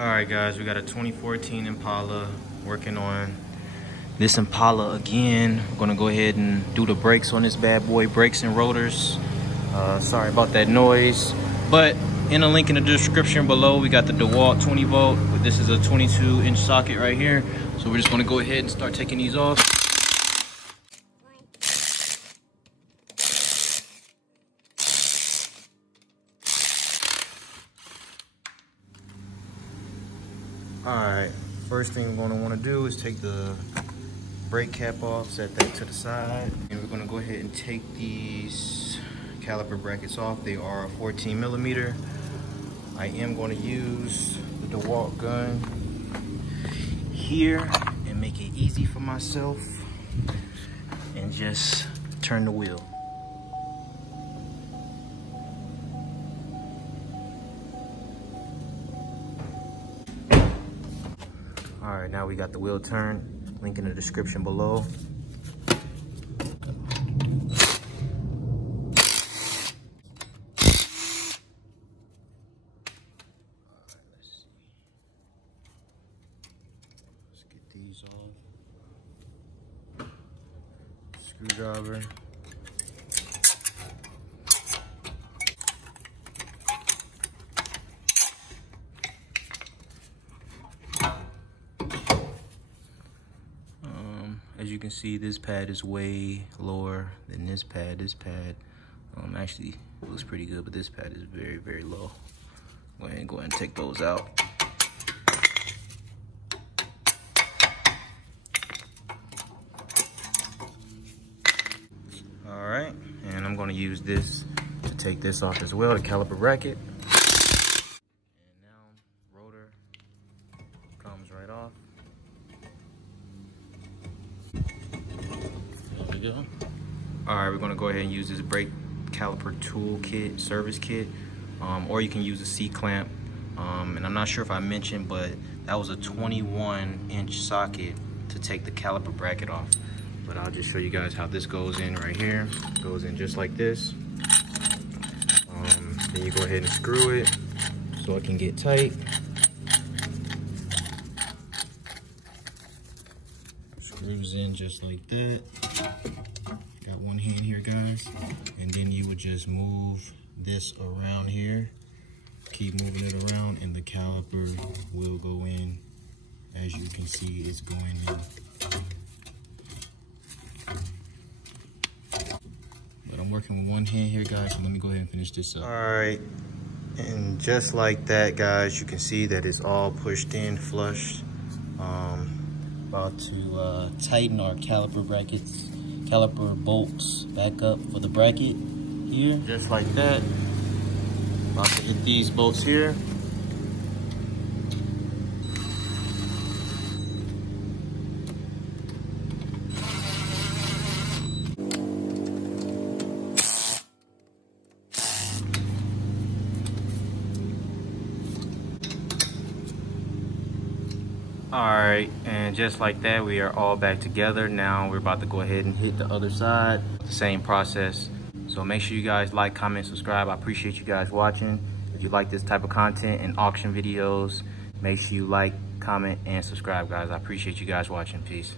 All right, guys, we got a 2014 Impala working on this Impala again. We're gonna go ahead and do the brakes on this bad boy, brakes and rotors. Sorry about that noise, but in a link in the description below, we got the DeWalt 20 volt. This is a 22-inch socket right here. So we're just gonna go ahead and start taking these off. All right, first thing we're gonna wanna do is take the brake cap off, set that to the side. And we're gonna go ahead and take these caliper brackets off. They are 14 millimeter. I am gonna use the DeWalt gun here and make it easy for myself and just turn the wheel. All right, now we got the wheel turned. Link in the description below. Let's get these off. Screwdriver. As you can see, this pad is way lower than this pad. This pad actually looks pretty good, but this pad is very, very low. Go ahead and take those out. All right, and I'm gonna use this to take this off as well, the caliper bracket. And now, rotor comes right off. Go. All right, we're gonna go ahead and use this brake caliper tool kit, service kit, or you can use a C-clamp. And I'm not sure if I mentioned, but that was a 21-inch socket to take the caliper bracket off. But I'll just show you guys how this goes in right here. It goes in just like this. Then you go ahead and screw it so it can get tight. Screws in just like that. Got one hand here, guys, and then you would just move this around here. Keep moving it around and the caliper will go in. As you can see, it's going in. But I'm working with one hand here, guys, so let me go ahead and finish this up. All right, and just like that, guys, you can see that it's all pushed in flush. About to tighten our caliper brackets, caliper bolts back up for the bracket here, just like that. About to hit these bolts here. All right, and just like that, we are all back together. Now we're about to go ahead and hit the other side. Same process. So make sure you guys like, comment, subscribe. I appreciate you guys watching. If you like this type of content and auction videos, make sure you like, comment, and subscribe, guys. I appreciate you guys watching. Peace.